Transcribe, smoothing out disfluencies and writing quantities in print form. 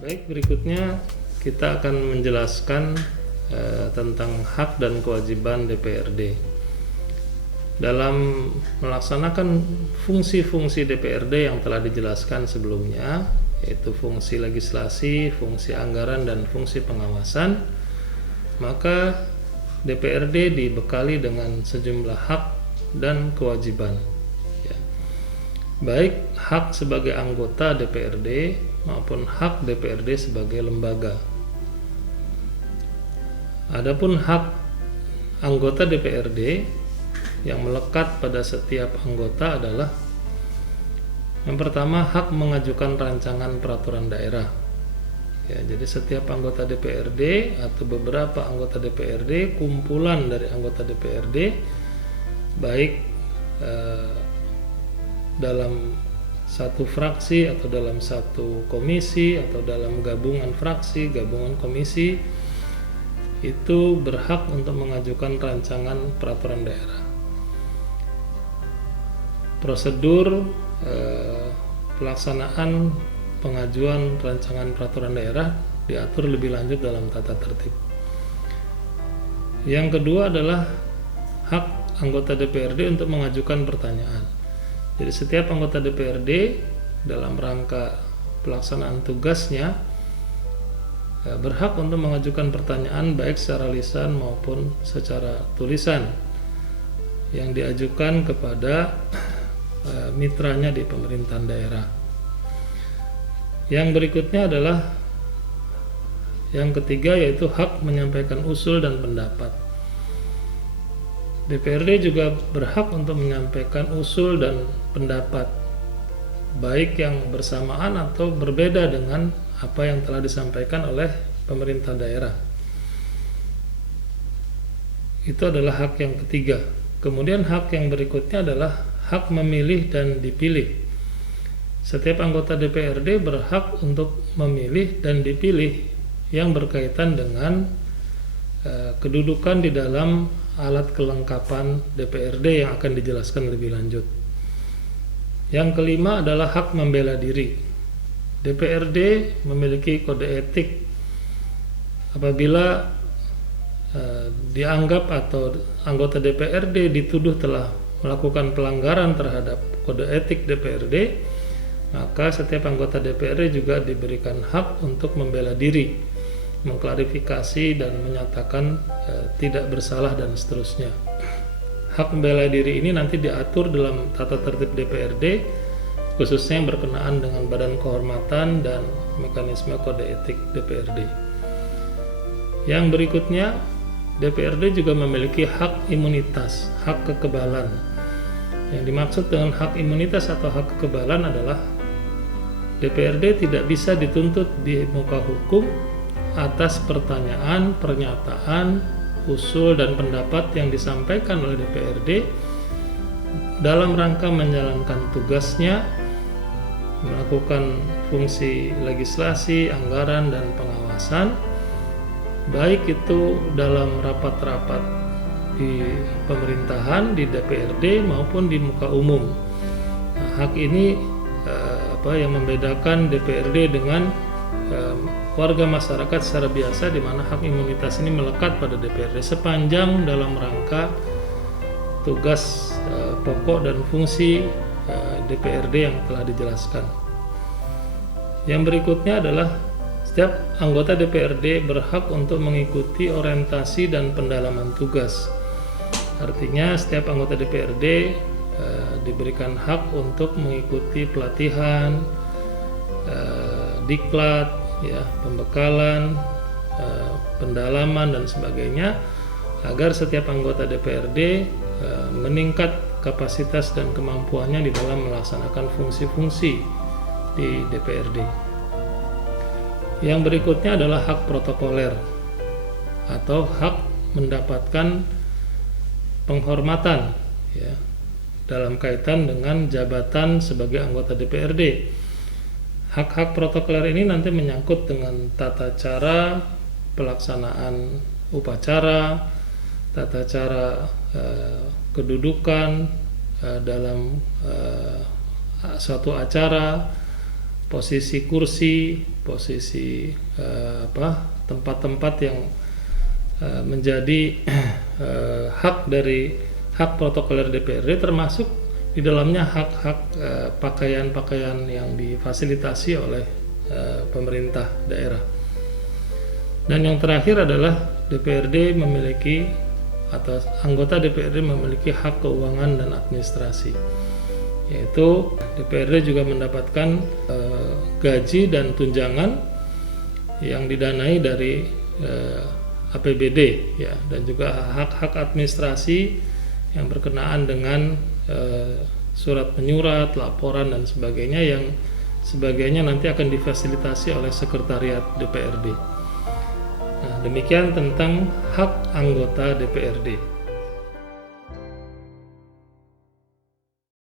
Baik, berikutnya kita akan menjelaskan tentang hak dan kewajiban DPRD dalam melaksanakan fungsi-fungsi DPRD yang telah dijelaskan sebelumnya, yaitu fungsi legislasi, fungsi anggaran, dan fungsi pengawasan. Maka DPRD dibekali dengan sejumlah hak dan kewajiban, ya. Baik hak sebagai anggota DPRD maupun hak DPRD sebagai lembaga. Adapun hak anggota DPRD yang melekat pada setiap anggota adalah yang pertama, hak mengajukan rancangan peraturan daerah. Ya, jadi setiap anggota DPRD atau beberapa anggota DPRD, kumpulan dari anggota DPRD, baik dalam satu fraksi atau dalam satu komisi atau dalam gabungan fraksi, gabungan komisi, itu berhak untuk mengajukan rancangan peraturan daerah. Prosedur pelaksanaan pengajuan rancangan peraturan daerah diatur lebih lanjut dalam tata tertib. Yang kedua adalah hak anggota DPRD untuk mengajukan pertanyaan. Jadi setiap anggota DPRD dalam rangka pelaksanaan tugasnya berhak untuk mengajukan pertanyaan baik secara lisan maupun secara tulisan yang diajukan kepada mitranya di pemerintahan daerah. Yang berikutnya adalah yang ketiga, yaitu hak menyampaikan usul dan pendapat. DPRD juga berhak untuk menyampaikan usul dan pendapat, baik yang bersamaan atau berbeda dengan apa yang telah disampaikan oleh pemerintah daerah. Itu adalah hak yang ketiga. Kemudian hak yang berikutnya adalah hak memilih dan dipilih. Setiap anggota DPRD berhak untuk memilih dan dipilih yang berkaitan dengan kedudukan di dalam alat kelengkapan DPRD yang akan dijelaskan lebih lanjut. Yang kelima adalah hak membela diri. DPRD memiliki kode etik. Apabila dianggap atau anggota DPRD dituduh telah melakukan pelanggaran terhadap kode etik DPRD, maka setiap anggota DPRD juga diberikan hak untuk membela diri, mengklarifikasi dan menyatakan tidak bersalah dan seterusnya. Hak membela diri ini nanti diatur dalam tata tertib DPRD, khususnya yang berkenaan dengan badan kehormatan dan mekanisme kode etik DPRD. Yang berikutnya, DPRD juga memiliki hak imunitas, hak kekebalan. Yang dimaksud dengan hak imunitas atau hak kekebalan adalah DPRD tidak bisa dituntut di muka hukum atas pertanyaan, pernyataan, usul, dan pendapat yang disampaikan oleh DPRD dalam rangka menjalankan tugasnya, melakukan fungsi legislasi, anggaran, dan pengawasan, baik itu dalam rapat-rapat di pemerintahan, di DPRD, maupun di muka umum. Nah, hak ini yang membedakan DPRD dengan warga masyarakat secara biasa, di mana hak imunitas ini melekat pada DPRD sepanjang dalam rangka tugas pokok dan fungsi DPRD yang telah dijelaskan. Yang berikutnya adalah setiap anggota DPRD berhak untuk mengikuti orientasi dan pendalaman tugas. Artinya setiap anggota DPRD diberikan hak untuk mengikuti pelatihan, diklat, ya, pembekalan, pendalaman, dan sebagainya, agar setiap anggota DPRD meningkat kapasitas dan kemampuannya di dalam melaksanakan fungsi-fungsi di DPRD. Yang berikutnya adalah hak protokoler atau hak mendapatkan penghormatan, ya, dalam kaitan dengan jabatan sebagai anggota DPRD. Hak-hak protokoler ini nanti menyangkut dengan tata cara pelaksanaan upacara, tata cara kedudukan dalam suatu acara, posisi kursi, posisi tempat-tempat yang menjadi hak protokoler DPRD, termasuk di dalamnya hak-hak pakaian-pakaian yang difasilitasi oleh pemerintah daerah. Dan yang terakhir adalah DPRD memiliki, atau anggota DPRD memiliki hak keuangan dan administrasi, yaitu DPRD juga mendapatkan gaji dan tunjangan yang didanai dari APBD, ya, dan juga hak-hak administrasi yang berkenaan dengan surat menyurat, laporan dan sebagainya, yang sebagainya nanti akan difasilitasi oleh sekretariat DPRD. Nah, demikian tentang hak anggota DPRD.